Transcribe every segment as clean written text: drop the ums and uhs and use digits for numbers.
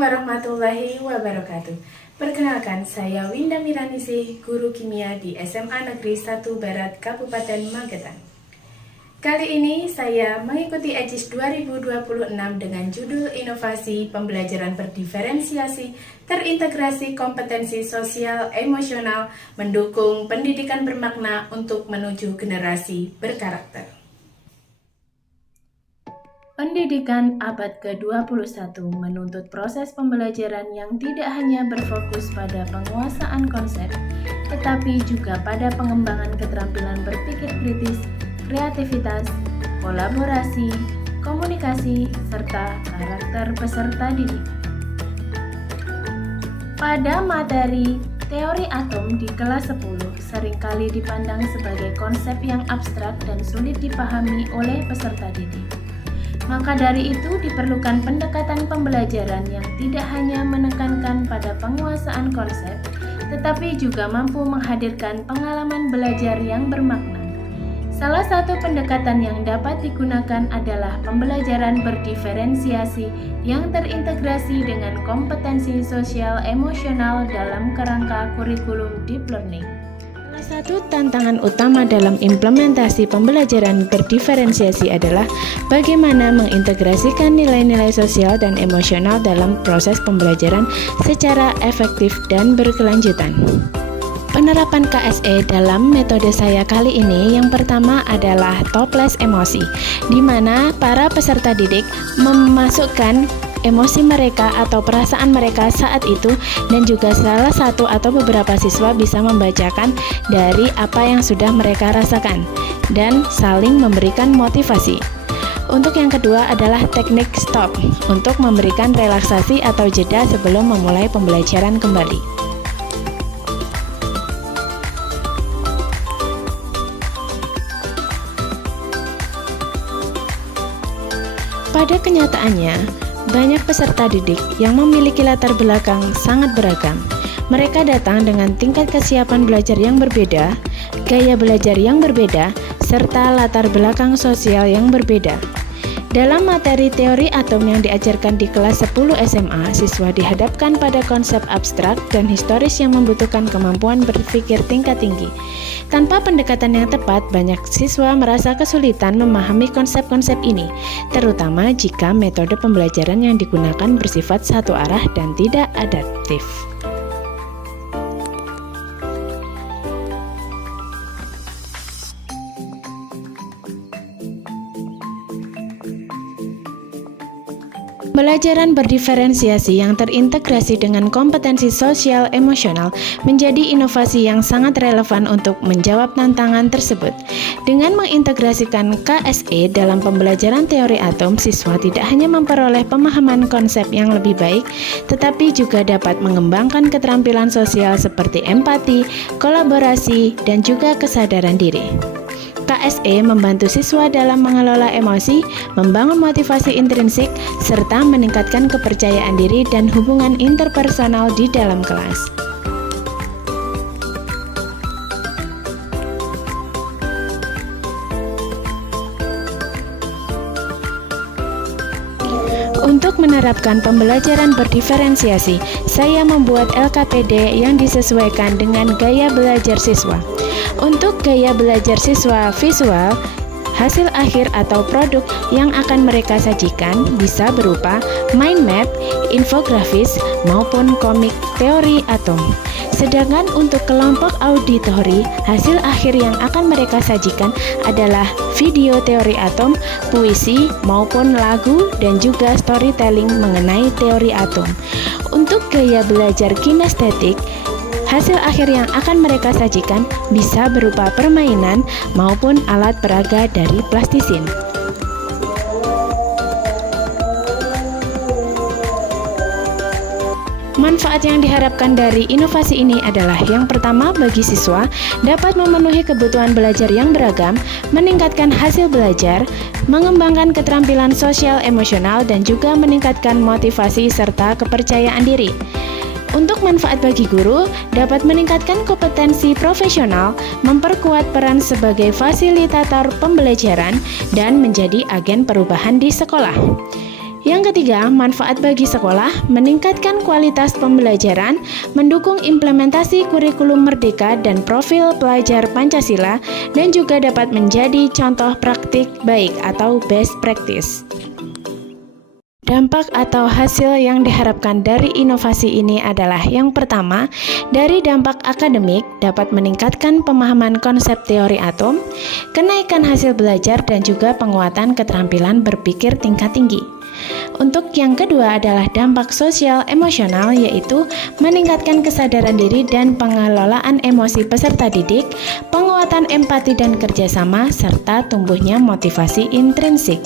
warahmatullahi wabarakatuh. Perkenalkan, saya Winda Miranisih, guru kimia di SMA Negeri 1 Barat Kabupaten Magetan. Kali ini saya mengikuti EJIS 2026 dengan judul Inovasi Pembelajaran Berdiferensiasi Terintegrasi Kompetensi Sosial Emosional Mendukung Pendidikan Bermakna untuk Menuju Generasi Berkarakter. Pendidikan abad ke-21 menuntut proses pembelajaran yang tidak hanya berfokus pada penguasaan konsep, tetapi juga pada pengembangan keterampilan berpikir kritis, kreativitas, kolaborasi, komunikasi, serta karakter peserta didik. Pada materi teori atom di kelas 10 seringkali dipandang sebagai konsep yang abstrak dan sulit dipahami oleh peserta didik. Maka dari itu diperlukan pendekatan pembelajaran yang tidak hanya menekankan pada penguasaan konsep, tetapi juga mampu menghadirkan pengalaman belajar yang bermakna. Salah satu pendekatan yang dapat digunakan adalah pembelajaran berdiferensiasi yang terintegrasi dengan kompetensi sosial emosional dalam kerangka kurikulum deep learning. Salah satu tantangan utama dalam implementasi pembelajaran berdiferensiasi adalah bagaimana mengintegrasikan nilai-nilai sosial dan emosional dalam proses pembelajaran secara efektif dan berkelanjutan. Penerapan KSE dalam metode saya kali ini yang pertama adalah toples emosi, di mana para peserta didik memasukkan emosi mereka atau perasaan mereka saat itu, dan juga salah satu atau beberapa siswa bisa membacakan dari apa yang sudah mereka rasakan dan saling memberikan motivasi. Untuk yang kedua adalah teknik stop untuk memberikan relaksasi atau jeda sebelum memulai pembelajaran kembali. Pada kenyataannya, banyak peserta didik yang memiliki latar belakang sangat beragam. Mereka datang dengan tingkat kesiapan belajar yang berbeda, gaya belajar yang berbeda, serta latar belakang sosial yang berbeda. Dalam materi teori atom yang diajarkan di kelas 10 SMA, siswa dihadapkan pada konsep abstrak dan historis yang membutuhkan kemampuan berpikir tingkat tinggi. Tanpa pendekatan yang tepat, banyak siswa merasa kesulitan memahami konsep-konsep ini, terutama jika metode pembelajaran yang digunakan bersifat satu arah dan tidak adaptif. Pembelajaran berdiferensiasi yang terintegrasi dengan kompetensi sosial emosional menjadi inovasi yang sangat relevan untuk menjawab tantangan tersebut. Dengan mengintegrasikan KSE dalam pembelajaran teori atom, siswa tidak hanya memperoleh pemahaman konsep yang lebih baik, tetapi juga dapat mengembangkan keterampilan sosial seperti empati, kolaborasi, dan juga kesadaran diri. KSE membantu siswa dalam mengelola emosi, membangun motivasi intrinsik, serta meningkatkan kepercayaan diri dan hubungan interpersonal di dalam kelas. Untuk menerapkan pembelajaran berdiferensiasi, saya membuat LKPD yang disesuaikan dengan gaya belajar siswa. Untuk gaya belajar siswa visual, hasil akhir atau produk yang akan mereka sajikan bisa berupa mind map, infografis, maupun komik teori atom. Sedangkan untuk kelompok auditori, hasil akhir yang akan mereka sajikan adalah video teori atom, puisi, maupun lagu, dan juga storytelling mengenai teori atom. Untuk gaya belajar kinestetik, hasil akhir yang akan mereka sajikan bisa berupa permainan maupun alat peraga dari plastisin. Manfaat yang diharapkan dari inovasi ini adalah yang pertama, bagi siswa dapat memenuhi kebutuhan belajar yang beragam, meningkatkan hasil belajar, mengembangkan keterampilan sosial emosional, dan juga meningkatkan motivasi serta kepercayaan diri. Untuk manfaat bagi guru, dapat meningkatkan kompetensi profesional, memperkuat peran sebagai fasilitator pembelajaran, dan menjadi agen perubahan di sekolah. Yang ketiga, manfaat bagi sekolah, meningkatkan kualitas pembelajaran, mendukung implementasi kurikulum merdeka dan profil pelajar Pancasila, dan juga dapat menjadi contoh praktik baik atau best practice. Dampak atau hasil yang diharapkan dari inovasi ini adalah yang pertama, dari dampak akademik dapat meningkatkan pemahaman konsep teori atom, kenaikan hasil belajar dan juga penguatan keterampilan berpikir tingkat tinggi. Untuk yang kedua adalah dampak sosial emosional, yaitu meningkatkan kesadaran diri dan pengelolaan emosi peserta didik, penguatan empati dan kerjasama, serta tumbuhnya motivasi intrinsik.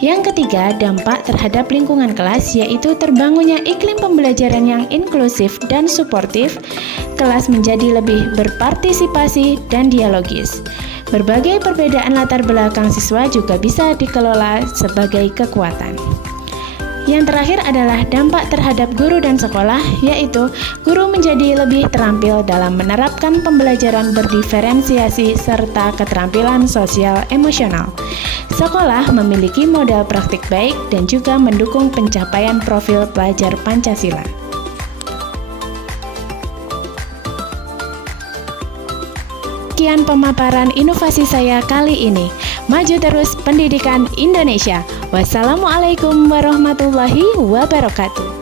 Yang ketiga, dampak terhadap lingkungan kelas, yaitu terbangunnya iklim pembelajaran yang inklusif dan suportif, kelas menjadi lebih berpartisipasi dan dialogis. Berbagai perbedaan latar belakang siswa juga bisa dikelola sebagai kekuatan. Yang terakhir adalah dampak terhadap guru dan sekolah, yaitu guru menjadi lebih terampil dalam menerapkan pembelajaran berdiferensiasi serta keterampilan sosial emosional. Sekolah memiliki modal praktik baik dan juga mendukung pencapaian profil pelajar Pancasila. Sekian pemaparan inovasi saya kali ini. Maju terus pendidikan Indonesia. Wassalamualaikum warahmatullahi wabarakatuh.